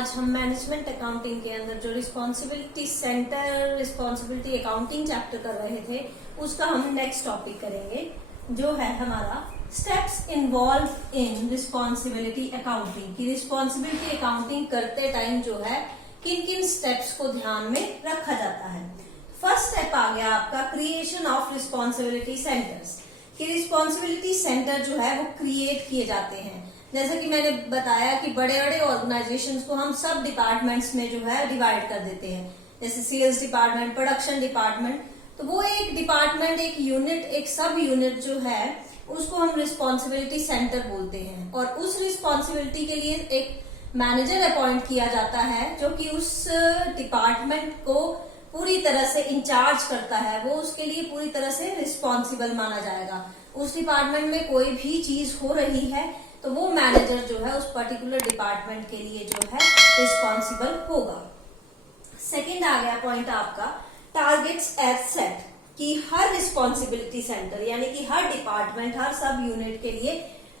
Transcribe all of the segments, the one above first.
आज हम management accounting के अंदर जो responsibility centre responsibility accounting chapter कर रहे थे उसका हम नेक्स्ट टॉपिक करेंगे, जो है हमारा steps involve in responsibility accounting. की रिस्पॉन्सिबिलिटी अकाउंटिंग करते टाइम जो है किन किन स्टेप्स को ध्यान में रखा जाता है। फर्स्ट स्टेप आ गया आपका क्रिएशन ऑफ रिस्पॉन्सिबिलिटी सेंटर्स। कि रिस्पॉन्सिबिलिटी सेंटर जो है वो क्रिएट किए जाते हैं। जैसा कि मैंने बताया कि बड़े बड़े ऑर्गेनाइजेशंस को हम सब डिपार्टमेंट्स में जो है डिवाइड कर देते हैं, जैसे सेल्स डिपार्टमेंट, प्रोडक्शन डिपार्टमेंट। तो वो एक डिपार्टमेंट, एक यूनिट, एक सब यूनिट जो है उसको हम रिस्पॉन्सिबिलिटी सेंटर बोलते हैं। और उस रिस्पॉन्सिबिलिटी के लिए एक मैनेजर अपॉइंट किया जाता है जो कि उस डिपार्टमेंट को पूरी तरह से इंचार्ज करता है। वो उसके लिए पूरी तरह से रिस्पॉन्सिबल माना जाएगा। उस डिपार्टमेंट में कोई भी चीज हो रही है तो वो मैनेजर जो है उस पर्टिकुलर डिपार्टमेंट के लिए जो है रिस्पॉन्सिबल होगा। सेकंड आ गया पॉइंट आपका टारगेट्स एज सेट। कि हर रिस्पॉन्सिबिलिटी सेंटर यानी कि हर डिपार्टमेंट, हर सब यूनिट के लिए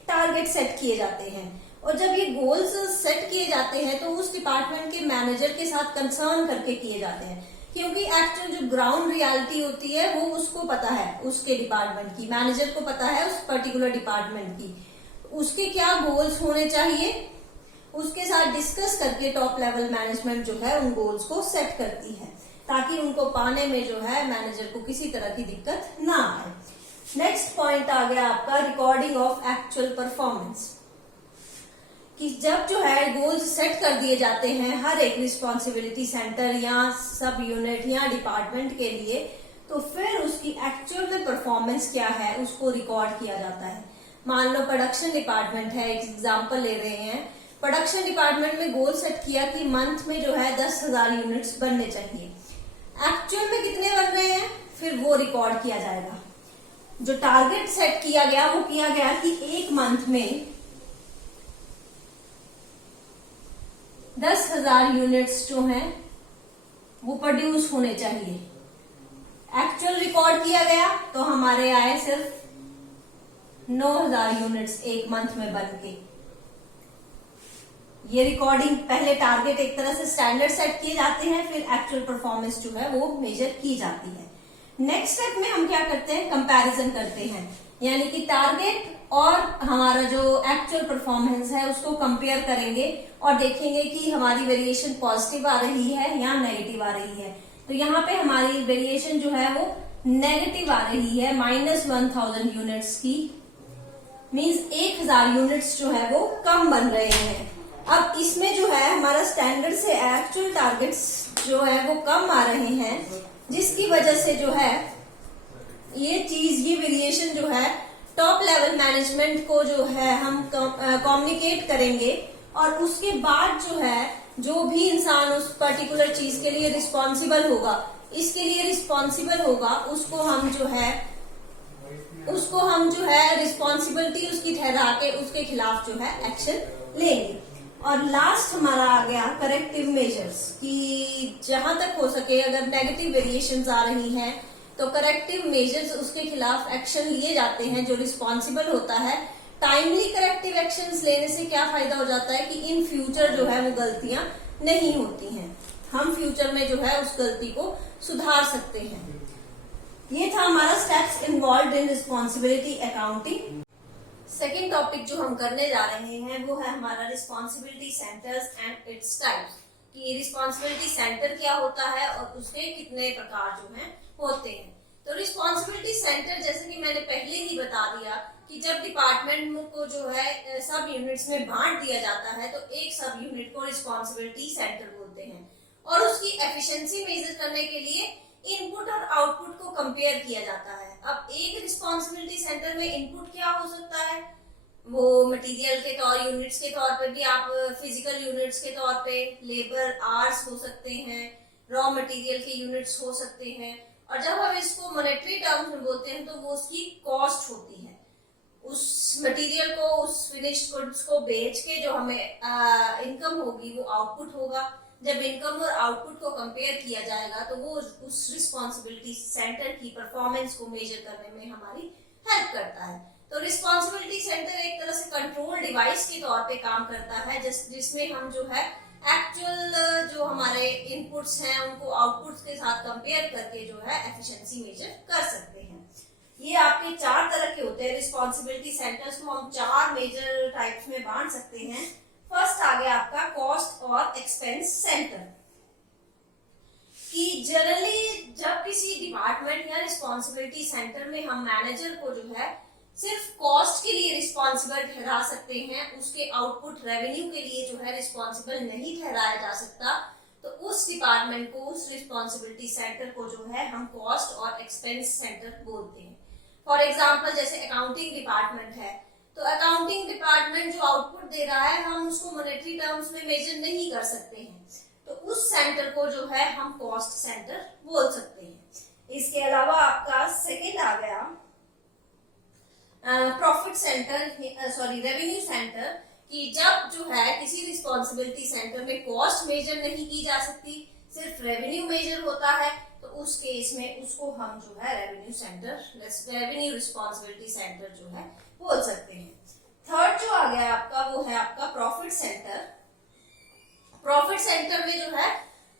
टारगेट सेट किए जाते हैं। और जब ये गोल्स सेट किए जाते हैं तो उस डिपार्टमेंट के मैनेजर के साथ कंसर्न करके किए जाते हैं, क्योंकि एक्चुअल जो ग्राउंड रियलिटी होती है वो उसको पता है, उसके डिपार्टमेंट की, मैनेजर को पता है उस पर्टिकुलर डिपार्टमेंट की, उसके क्या गोल्स होने चाहिए। उसके साथ डिस्कस करके टॉप लेवल मैनेजमेंट जो है उन गोल्स को सेट करती है, ताकि उनको पाने में जो है मैनेजर को किसी तरह की दिक्कत ना आए। नेक्स्ट पॉइंट आ गया आपका रिकॉर्डिंग ऑफ एक्चुअल परफॉर्मेंस। कि जब जो है गोल्स सेट कर दिए जाते हैं हर एक रिस्पॉन्सिबिलिटी सेंटर या सब यूनिट या डिपार्टमेंट के लिए, तो फिर उसकी एक्चुअल में परफॉर्मेंस क्या है उसको रिकॉर्ड किया जाता है। मान लो प्रोडक्शन डिपार्टमेंट है, एक एग्जांपल ले रहे हैं। प्रोडक्शन डिपार्टमेंट में गोल सेट किया कि मंथ में जो है 10,000 यूनिट्स बनने चाहिए। एक्चुअल में कितने बन रहे हैं फिर वो रिकॉर्ड किया जाएगा। जो टारगेट सेट किया गया वो किया गया कि एक मंथ में 10,000 यूनिट्स जो हैं वो प्रोड्यूस होने चाहिए। एक्चुअल रिकॉर्ड किया गया तो हमारे आए सिर्फ 9,000 यूनिट्स एक मंथ में बन के। ये रिकॉर्डिंग पहले टारगेट एक तरह से स्टैंडर्ड सेट किए जाते हैं, फिर एक्चुअल परफॉर्मेंस जो है वो मेजर की जाती है। नेक्स्ट स्टेप में हम क्या करते हैं, कंपैरिजन करते हैं, यानी कि टारगेट और हमारा जो एक्चुअल परफॉर्मेंस है उसको कंपेयर करेंगे और देखेंगे कि हमारी वेरिएशन पॉजिटिव आ रही है या नेगेटिव आ रही है। तो यहाँ पे हमारी वेरिएशन जो है वो नेगेटिव आ रही है, -1,000 यूनिट्स की, मीन्स 1,000 यूनिट्स जो है वो कम बन रहे हैं। अब इसमें जो है हमारा स्टैंडर्ड से एक्चुअल टारगेट्स जो है वो कम आ रहे हैं, जिसकी वजह से जो है ये वेरिएशन जो है टॉप लेवल मैनेजमेंट को जो है हम कम्युनिकेट करेंगे। और उसके बाद जो भी इंसान उस पर्टिकुलर चीज के लिए रिस्पॉन्सिबल होगा, इसके लिए रिस्पॉन्सिबल होगा, उसको हम जो है रिस्पॉन्सिबिलिटी उसकी ठहरा के उसके खिलाफ जो है एक्शन लेंगे। और लास्ट हमारा आ गया करेक्टिव मेजर्स। कि जहां तक हो सके अगर नेगेटिव वेरिएशंस आ रही हैं तो करेक्टिव मेजर्स उसके खिलाफ एक्शन लिए जाते हैं जो रिस्पॉन्सिबल होता है। टाइमली करेक्टिव एक्शंस लेने से क्या फायदा हो जाता है कि इन फ्यूचर जो है वो गलतियां नहीं होती हैं, हम फ्यूचर में जो है उस गलती को सुधार सकते हैं। ये था हमारा steps involve in responsibility accounting. Second topic जो हम करने जा रहे हैं वो है हमारा responsibility centres and its types. कि रिस्पॉन्सिबिलिटी सेंटर क्या होता है और उसके कितने प्रकार जो हैं होते हैं। तो रिस्पॉन्सिबिलिटी सेंटर जैसे कि मैंने पहले ही बता दिया कि जब डिपार्टमेंट को जो है सब यूनिट्स में बांट दिया जाता है तो एक सब यूनिट को रिस्पॉन्सिबिलिटी सेंटर बोलते हैं। और उसकी एफिशिएंसी मेजर करने के लिए इनपुट और आउटपुट को कंपेयर किया जाता है। अब एक रिस्पॉन्सिबिलिटी सेंटर में इनपुट क्या हो सकता है, वो मटेरियल के तौर, यूनिट्स के तौर पे भी, आप फिजिकल यूनिट्स के तौर पे लेबर आवर्स हो सकते हैं, रॉ मटेरियल के यूनिट्स हो सकते हैं। और जब हम इसको मॉनेटरी टर्म्स में बोलते हैं तो वो उसकी कॉस्ट होती है। उस मटेरियल को, उस फिनिश्ड गुड्स को बेच के जो हमें इनकम होगी वो आउटपुट होगा। जब इनकम और आउटपुट को कंपेयर किया जाएगा तो वो उस रिस्पॉन्सिबिलिटी सेंटर की परफॉर्मेंस को मेजर करने में हमारी हेल्प करता है। तो रिस्पॉन्सिबिलिटी सेंटर एक तरह से कंट्रोल डिवाइस के तौर पे काम करता है जिसमें हम जो है एक्चुअल जो हमारे इनपुट्स हैं उनको आउटपुट्स के साथ कंपेयर करके जो है एफिशिएंसी मेजर कर सकते हैं। ये आपके 4 तरह के होते हैं। रिस्पॉन्सिबिलिटी सेंटर्स को हम 4 मेजर टाइप्स में बांट सकते हैं। फर्स्ट आ गया आपका कॉस्ट और एक्सपेंस सेंटर, कि जनरली जब किसी डिपार्टमेंट या रिस्पॉन्सिबिलिटी सेंटर में हम मैनेजर को जो है सिर्फ कॉस्ट के लिए रिस्पॉन्सिबल ठहरा सकते हैं, उसके आउटपुट रेवेन्यू के लिए जो है रिस्पॉन्सिबल नहीं ठहराया जा सकता, तो उस डिपार्टमेंट को, उस रिस्पॉन्सिबिलिटी सेंटर को जो है हम कॉस्ट और एक्सपेंस सेंटर बोलते हैं। फॉर एग्जाम्पल जैसे अकाउंटिंग डिपार्टमेंट है, तो अकाउंटिंग डिपार्टमेंट जो आउटपुट दे रहा है हम उसको मॉनेटरी टर्म्स में मेजर नहीं कर सकते हैं, तो उस सेंटर को जो है हम कॉस्ट सेंटर बोल सकते हैं। इसके अलावा आपका सेकेंड आ गया प्रॉफिट सेंटर, रेवेन्यू सेंटर, कि जब जो है किसी रिस्पॉन्सिबिलिटी सेंटर में कॉस्ट मेजर नहीं की जा सकती, सिर्फ रेवेन्यू मेजर होता है, तो उस केस में उसको हम जो है revenue centre, revenue responsibility centre जो है बोल सकते हैं। थर्ड जो आ गया आपका वो है आपका प्रॉफिट सेंटर। प्रॉफिट सेंटर में जो है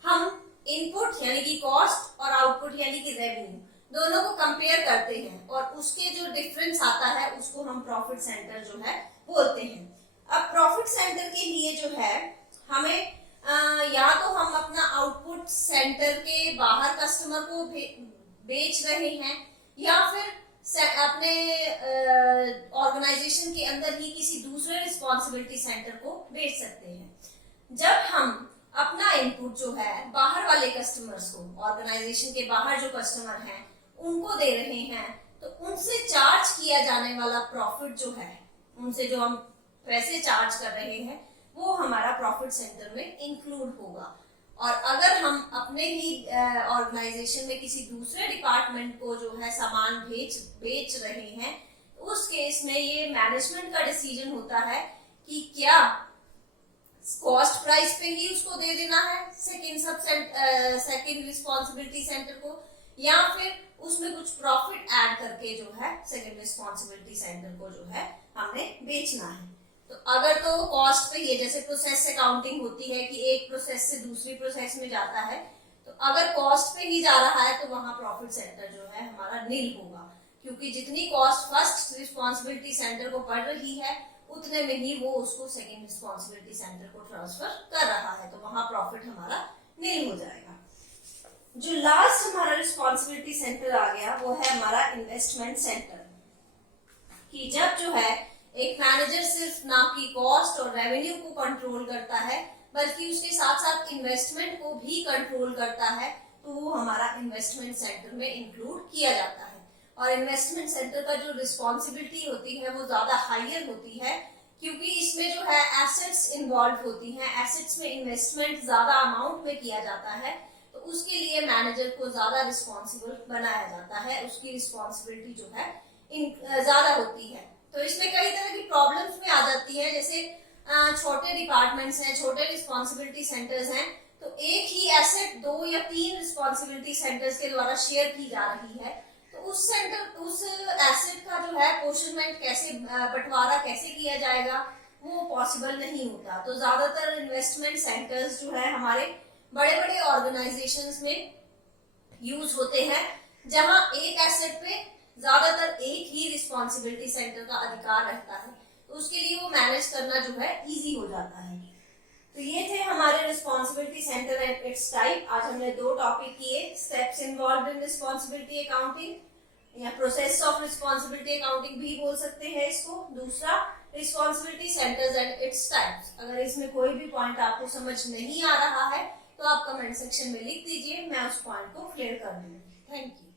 हम इनपुट यानी कि कॉस्ट और आउटपुट यानी कि रेवेन्यू दोनों को कंपेयर करते हैं और उसके जो डिफरेंस आता है उसको हम प्रॉफिट सेंटर जो है बोलते हैं। अब प्रॉफिट सेंटर के लिए जो है हमें या तो हम अपना आउटपुट सेंटर के बाहर कस्टमर को बेच रहे हैं या फिर अपने ऑर्गेनाइजेशन के अंदर ही किसी दूसरे रिस्पॉन्सिबिलिटी सेंटर को बेच सकते हैं। जब हम अपना इनपुट जो है बाहर वाले कस्टमर्स को, ऑर्गेनाइजेशन के बाहर जो कस्टमर हैं उनको दे रहे हैं, तो उनसे चार्ज किया जाने वाला प्रॉफिट जो है, उनसे जो हम पैसे चार्ज कर रहे हैं वो हमारा प्रॉफिट सेंटर में इंक्लूड होगा। और अगर हम अपने ही ऑर्गेनाइजेशन में किसी दूसरे डिपार्टमेंट को जो है सामान बेच रहे हैं, उस केस में ये मैनेजमेंट का डिसीजन होता है कि क्या कॉस्ट प्राइस पे ही उसको दे देना है सेकंड रिस्पॉन्सिबिलिटी सेंटर को, या फिर उसमें कुछ प्रॉफिट ऐड करके जो है सेकंड रिस्पॉन्सिबिलिटी सेंटर को जो है हमने बेचना है। तो अगर तो कॉस्ट पे ही, जैसे प्रोसेस अकाउंटिंग होती है कि एक प्रोसेस से दूसरी प्रोसेस में जाता है, तो अगर कॉस्ट पे ही जा रहा है तो वहां प्रॉफिट सेंटर जो है हमारा नील होगा, क्योंकि जितनी कॉस्ट फर्स्ट रिस्पॉन्सिबिलिटी सेंटर को पड़ रही है उतने में ही वो उसको सेकंड रिस्पॉन्सिबिलिटी सेंटर को ट्रांसफर कर रहा है, तो वहां प्रॉफिट हमारा नील हो जाएगा। जो लास्ट हमारा रिस्पॉन्सिबिलिटी सेंटर आ गया वो है हमारा इन्वेस्टमेंट सेंटर, कि जब जो है एक मैनेजर सिर्फ ना कि कॉस्ट और रेवेन्यू को कंट्रोल करता है बल्कि उसके साथ साथ इन्वेस्टमेंट को भी कंट्रोल करता है, तो वो हमारा इन्वेस्टमेंट सेंटर में इंक्लूड किया जाता है। और इन्वेस्टमेंट सेंटर का जो रिस्पॉन्सिबिलिटी होती है वो ज्यादा हायर होती है, क्योंकि इसमें जो है एसेट्स इन्वॉल्व होती हैं, एसेट्स में इन्वेस्टमेंट ज्यादा अमाउंट में किया जाता है, तो उसके लिए मैनेजर को ज्यादा रिस्पॉन्सिबल बनाया जाता है, उसकी रिस्पॉन्सिबिलिटी जो है ज्यादा होती है। तो इसमें कई तरह की प्रॉब्लम्स में आ जाती है, जैसे छोटे डिपार्टमेंट्स हैं, छोटे रिस्पॉन्सिबिलिटी सेंटर्स हैं, तो एक ही एसेट 2 या 3 रिस्पॉन्सिबिलिटी सेंटर्स के द्वारा शेयर की जा रही है, तो उस एसेट का जो है पोर्शनमेंट कैसे, बंटवारा कैसे किया जाएगा वो पॉसिबल नहीं होता। तो ज्यादातर इन्वेस्टमेंट सेंटर्स जो है हमारे बड़े बड़े ऑर्गेनाइजेशंस में यूज होते हैं, जहां एक एसेट पे ज्यादातर एक ही रिस्पॉन्सिबिलिटी सेंटर का अधिकार रहता है, तो उसके लिए वो मैनेज करना जो है इजी हो जाता है। तो ये थे हमारे responsibility centre and it's type. आज हमने 2 टॉपिक किए, स्टेप्स इन्वॉल्व्ड इन रिस्पॉन्सिबिलिटी अकाउंटिंग या प्रोसेस ऑफ रिस्पॉन्सिबिलिटी अकाउंटिंग भी बोल सकते हैं इसको। दूसरा responsibility centres and its types. अगर इसमें कोई भी पॉइंट आपको समझ नहीं आ रहा है तो आप कमेंट सेक्शन में लिख दीजिए, मैं उस पॉइंट को क्लियर कर दूंगी। Thank you.